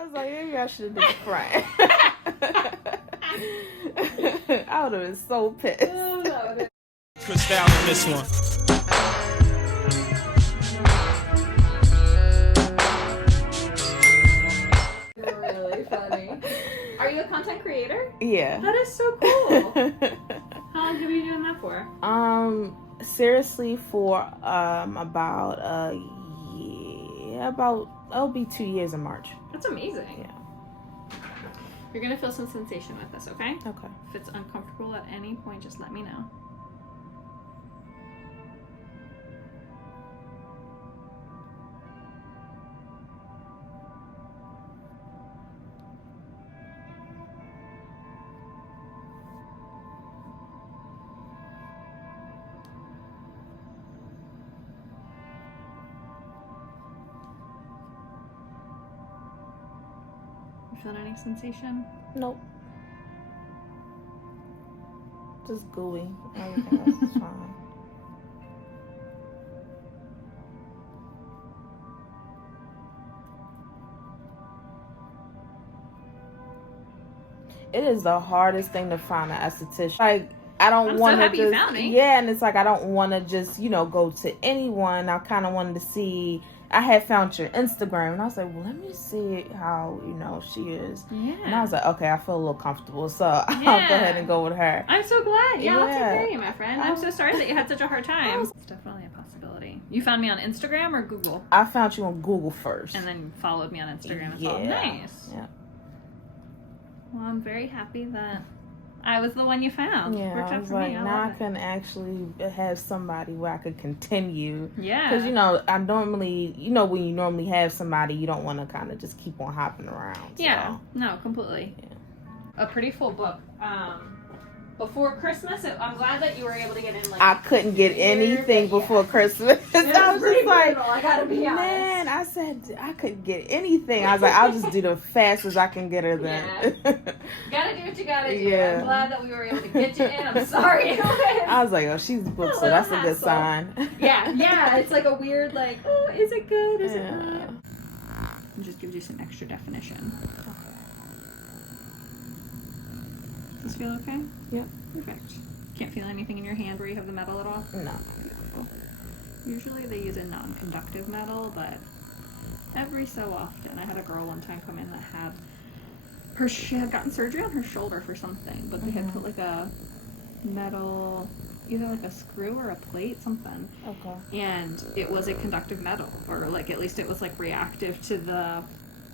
I was like, maybe I should have did the front. I would have been so pissed. Crystal on this one. You're really funny. Are you a content creator? Yeah. That is so cool. How long have you been doing that for? Seriously, for about it'll be 2 years in March. That's amazing. Yeah. You're gonna feel some sensation with this, okay? Okay. If it's uncomfortable at any point, just let me know. Feeling any sensation? Nope. Just gooey. Everything else is fine. It is the hardest thing to find an esthetician. Like, I don't want to so happy just, you found me. Yeah, and it's like I don't want to just, go to anyone. I kind of wanted to see. I had found your Instagram, and I was like, well, let me see how, she is. Yeah. And I was like, okay, I feel a little comfortable, so I'll go ahead and go with her. I'm so glad. Yeah, I'll take Yeah. care of you, my friend. I'm so sorry that you had such a hard time. It's definitely a possibility. You found me on Instagram or Google? I found you on Google first. And then followed me on Instagram as Yeah. well. Nice. Yeah. Well, I'm very happy that I was the one you found. Yeah, Worked I out was for like, me. I now I love it. can actually have somebody where I could continue. Yeah. Because, I normally, when you normally have somebody, you don't want to kind of just keep on hopping around. Yeah. So. No, completely. Yeah. A pretty full book. Before Christmas, I'm glad that you were able to get in. Like, I couldn't get anything before Christmas. I was just like, I gotta be honest. man, I said I couldn't get anything. I was like, I'll just do the fastest I can get her then. You gotta do what you gotta do. Yeah. I'm glad that we were able to get you in. I'm sorry. I was like, oh, she's booked, so that's a good hassle. sign. Yeah. It's like a weird, like, oh, is it good? Is it Yeah. not? It just gives you some extra definition. Does this feel okay? Yep. Perfect. Can't feel anything in your hand where you have the metal at all? No. Usually they use a non-conductive metal, but every so often. I had a girl one time come in that had she had gotten surgery on her shoulder for something, but they had put like a metal, either like a screw or a plate, something. Okay. And it was a conductive metal, or like at least it was like reactive to the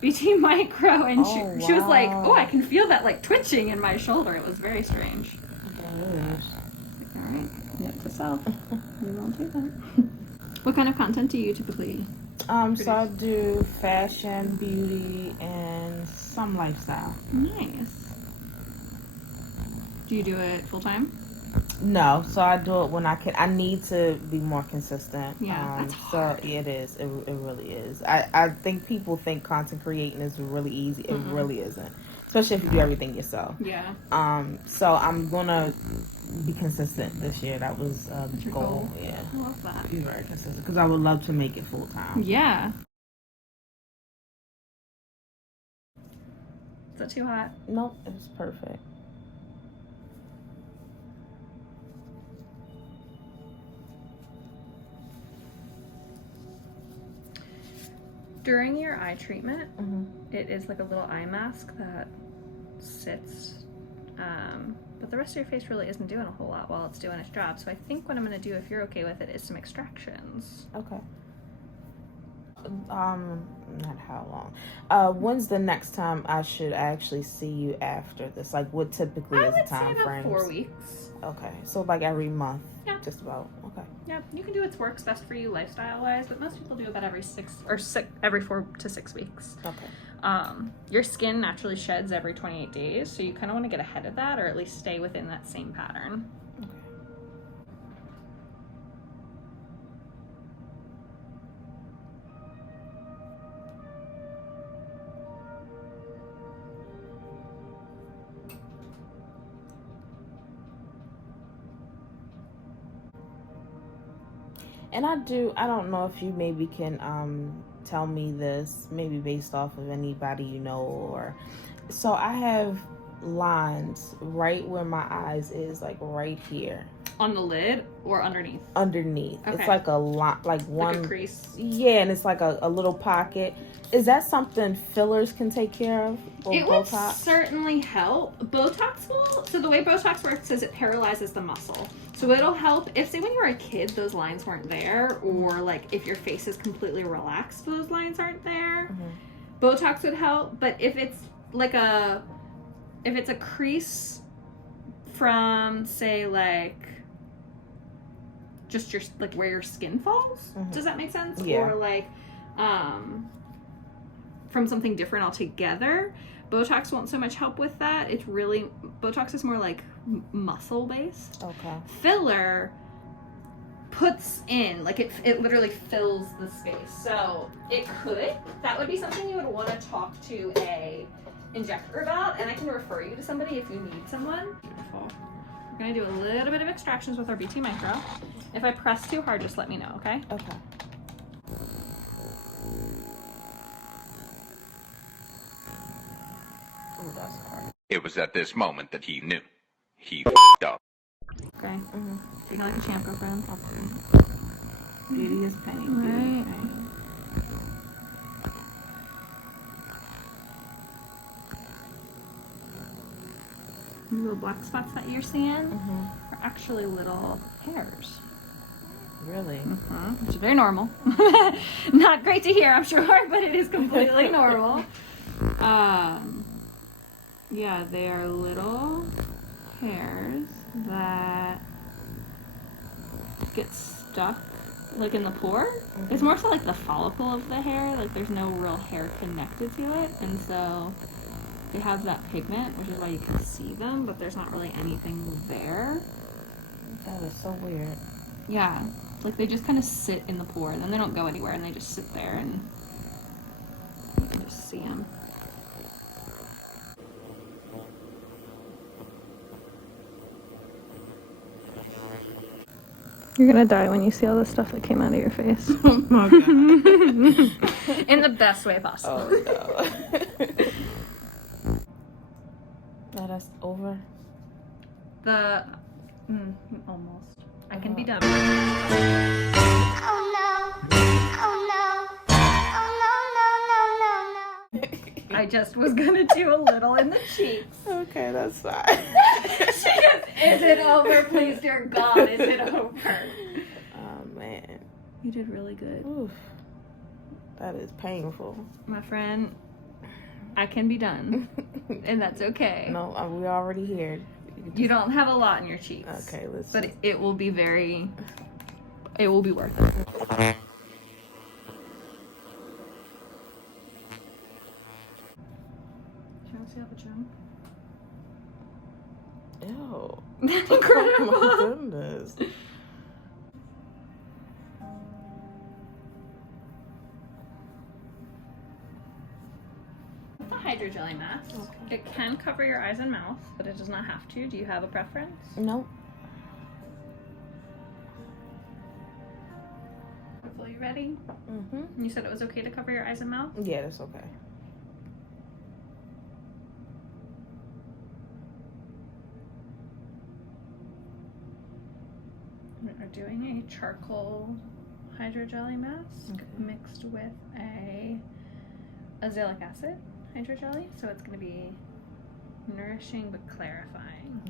BT micro, and she was like, oh, I can feel that like twitching in my shoulder. It was very strange. Like, all right, note to self, we won't do that. What kind of content do you typically So I do fashion, beauty, and some lifestyle. Nice. Do you do it full time? No, so I do it when I can. I need to be more consistent. Yeah, that's hard. So it is. It really is. I think people think content creating is really easy. It really isn't. Especially if you do everything yourself. Yeah. So I'm gonna be consistent this year. That was a goal. Yeah. I love that. Be very consistent because I would love to make it full time. Yeah. Is that too hot? Nope, it's perfect. During your eye treatment, it is like a little eye mask that sits, but the rest of your face really isn't doing a whole lot while it's doing its job. So I think what I'm going to do, if you're okay with it, is some extractions. Okay. Not how long. When's the next time I should actually see you after this? Like, what typically is the time frame? 4 weeks. Okay, so like every month. Yeah. Just about. Okay. Yeah, you can do what works best for you lifestyle-wise, but most people do about every 4 to 6 weeks. Okay. Your skin naturally sheds every 28 days, so you kind of want to get ahead of that, or at least stay within that same pattern. Okay. And I don't know if you maybe can tell me this, maybe based off of anybody you know. Or so I have lines right where my eyes is, like right here. On the lid or underneath? Underneath. Okay. It's like a lot, like one. Like a crease. Yeah, and it's like a little pocket. Is that something fillers can take care of? Or It Botox? would certainly help. Botox will, so the way Botox works is it paralyzes the muscle. So it'll help if, say, when you were a kid, those lines weren't there, or like if your face is completely relaxed, those lines aren't there. Botox would help, but if it's like if it's a crease from, say, like just your, like where your skin falls, does that make sense? Yeah. Or like from something different altogether, Botox won't so much help with that. It's really, Botox is more like muscle based. Okay. Filler puts in, like it literally fills the space. So that would be something you would want to talk to a injector about, and I can refer you to somebody if you need someone. Beautiful. We're gonna do a little bit of extractions with our BT Micro. If I press too hard, just let me know, okay? Okay. Ooh, that's hard. It was at this moment that he knew. He f***ed up. Okay. Take it like a champ, girlfriend. Beauty is pain. Beauty is pain. The little black spots that you're seeing are actually little hairs. Really? Which is very normal. Not great to hear, I'm sure, but it is completely normal. Yeah, they are little hairs that get stuck, like in the pore. It's more so like the follicle of the hair, like there's no real hair connected to it, and so they have that pigment, which is why you can see them, but there's not really anything there. That is so weird. Yeah, like they just kind of sit in the pore, and then they don't go anywhere, and they just sit there, and you can just see them. You're gonna die when you see all the stuff that came out of your face. Oh my god. In the best way possible. Oh no. Now that's over. Almost. I can be done. Oh no. Oh no. Oh no, no, no, no, no. I just was gonna do a little in the cheeks. Okay, that's fine. She goes, is it over? Please, dear God, is it over? Oh man. You did really good. Oof. That is painful. My friend, I can be done. And that's okay. No, we're already here. You don't have a lot in your cheeks. Okay, let's. But it will be it will be worth it. Do you want to see how the jump? Ew. That's incredible. Oh my goodness. The Hydro Jelly mask. Okay. It can cover your eyes and mouth, but it does not have to. Do you have a preference? Nope. Are you ready? You said it was okay to cover your eyes and mouth? Yeah, that's okay. We're doing a charcoal Hydro Jelly mask mixed with a azelaic acid Hydro Jelly, so it's going to be nourishing but clarifying.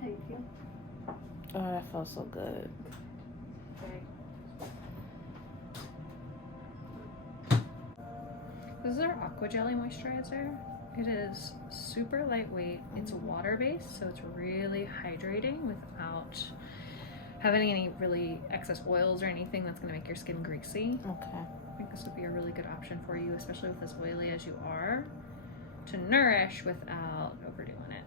How do you feel? Oh, that felt so good. This is our Aqua Jelly Moisturizer. It is super lightweight. It's water-based, so it's really hydrating without having any really excess oils or anything that's going to make your skin greasy. Okay. I think this would be a really good option for you, especially with as oily as you are, to nourish without overdoing it.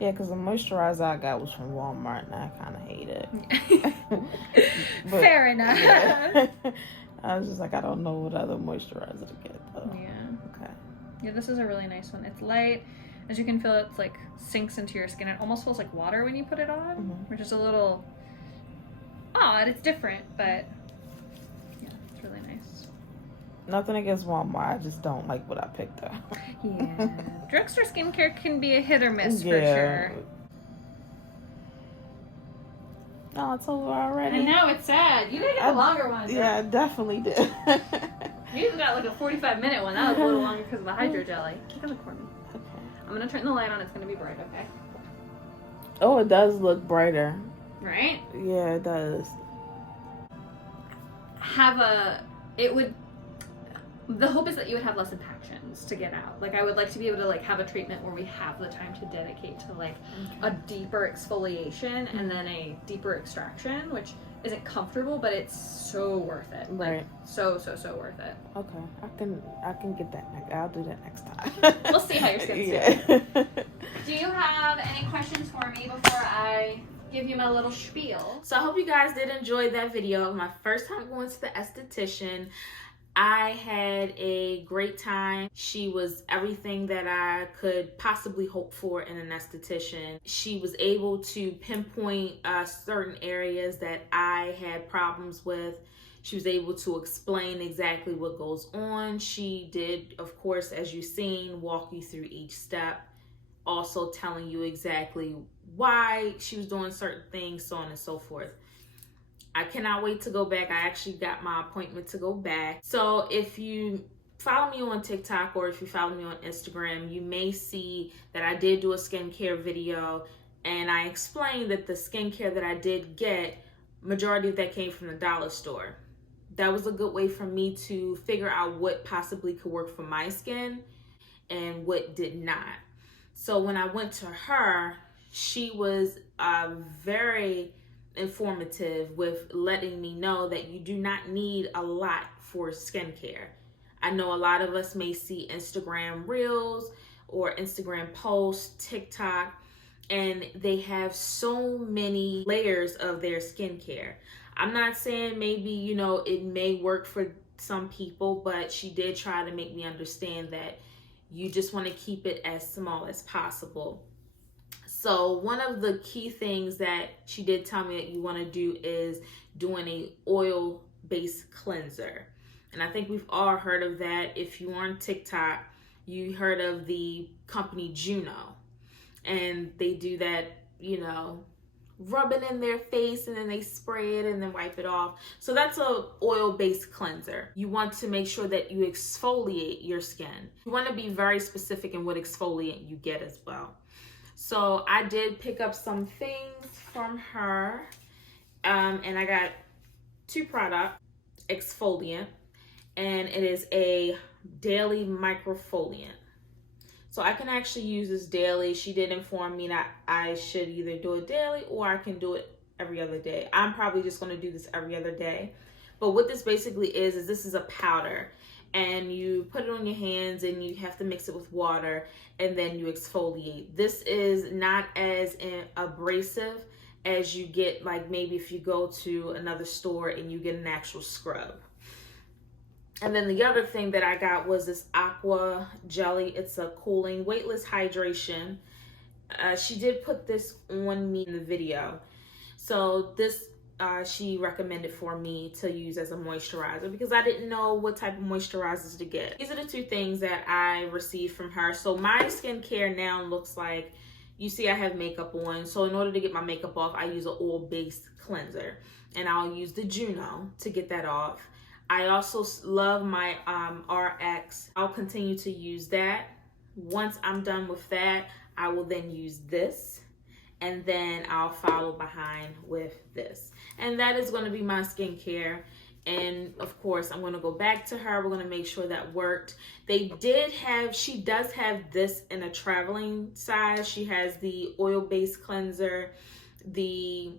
Yeah, because the moisturizer I got was from Walmart, and I kind of hate it. But, Fair enough. Yeah. I was just like, I don't know what other moisturizer to get, though. Yeah. Okay. Yeah, this is a really nice one. It's light. As you can feel, it's like sinks into your skin. It almost feels like water when you put it on, which is a little odd. It's different, but yeah, it's really nice. Nothing against Walmart. I just don't like what I picked up. Yeah. Drugstore skincare can be a hit or miss for sure. No, it's over already. I know, it's sad. You did get a longer one. Yeah, I definitely did. You even got like a 45-minute one. That was a little longer because of the hydro jelly. Keep in the corner. Okay. I'm going to turn the light on. It's going to be bright, okay? Oh, it does look brighter. Right? Yeah, it does. The hope is that you would have less impactions to get out. Like, I would like to be able to like have a treatment where we have the time to dedicate to like a deeper exfoliation and then a deeper extraction, which isn't comfortable, but it's so worth it. Right. Like, so worth it. Okay. I can get that next. I'll do that next time. We'll see how your skin's doing. Do you have any questions for me before I give you my little spiel? So I hope you guys did enjoy that video of my first time going to the esthetician. I had a great time. She was everything that I could possibly hope for in an esthetician. She was able to pinpoint certain areas that I had problems with. She was able to explain exactly what goes on. She did, of course, as you've seen, walk you through each step, also telling you exactly why she was doing certain things, so on and so forth. I cannot wait to go back. I actually got my appointment to go back. So if you follow me on TikTok or if you follow me on Instagram, you may see that I did do a skincare video and I explained that the skincare that I did get, majority of that came from the dollar store. That was a good way for me to figure out what possibly could work for my skin and what did not. So when I went to her, she was very informative with letting me know that you do not need a lot for skincare. I know a lot of us may see Instagram reels or Instagram posts, TikTok, and they have so many layers of their skincare. I'm not saying maybe, you know, it may work for some people, but she did try to make me understand that you just want to keep it as small as possible. So one of the key things that she did tell me that you want to do is doing a oil-based cleanser. And I think we've all heard of that. If you're on TikTok, you heard of the company Juno. And they do that, you know, rub it in their face and then they spray it and then wipe it off. So that's a oil-based cleanser. You want to make sure that you exfoliate your skin. You want to be very specific in what exfoliant you get as well. So I did pick up some things from her, and I got 2 products, exfoliant, and it is a daily microfoliant. So I can actually use this daily. She did inform me that I should either do it daily or I can do it every other day. I'm probably just going to do this every other day. But what this basically is this is a powder. And you put it on your hands and you have to mix it with water and then you exfoliate. This is not as abrasive as you get, like maybe if you go to another store and you get an actual scrub. And then the other thing that I got was this aqua jelly. It's a cooling, weightless hydration. She did put this on me in the video. So this she recommended for me to use as a moisturizer because I didn't know what type of moisturizers to get. These are the 2 things that I received from her. So my skincare now looks like, you see I have makeup on. So in order to get my makeup off, I use an oil-based cleanser. And I'll use the Juno to get that off. I also love my RX. I'll continue to use that. Once I'm done with that, I will then use this. And then I'll follow behind with this. And that is going to be my skincare. And of course, I'm going to go back to her. We're going to make sure that worked. She does have this in a traveling size. She has the oil-based cleanser, the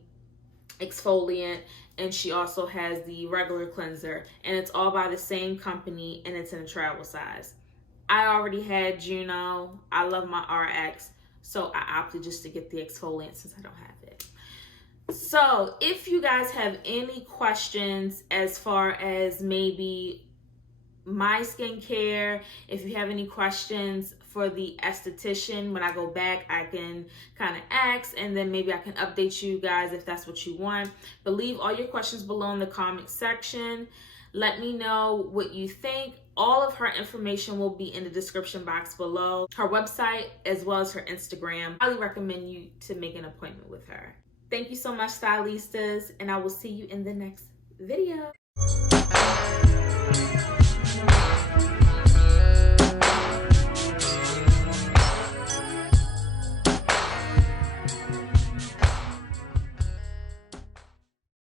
exfoliant, and she also has the regular cleanser. And it's all by the same company, and it's in a travel size. I already had Juno. I love my RX, so I opted just to get the exfoliant since I don't have it. So if you guys have any questions as far as maybe my skincare, if you have any questions for the esthetician, when I go back, I can kind of ask, and then maybe I can update you guys if that's what you want. But leave all your questions below in the comment section. Let me know what you think. All of her information will be in the description box below. Her website as well as her Instagram. I highly recommend you to make an appointment with her. Thank you so much, Stylistas, and I will see you in the next video.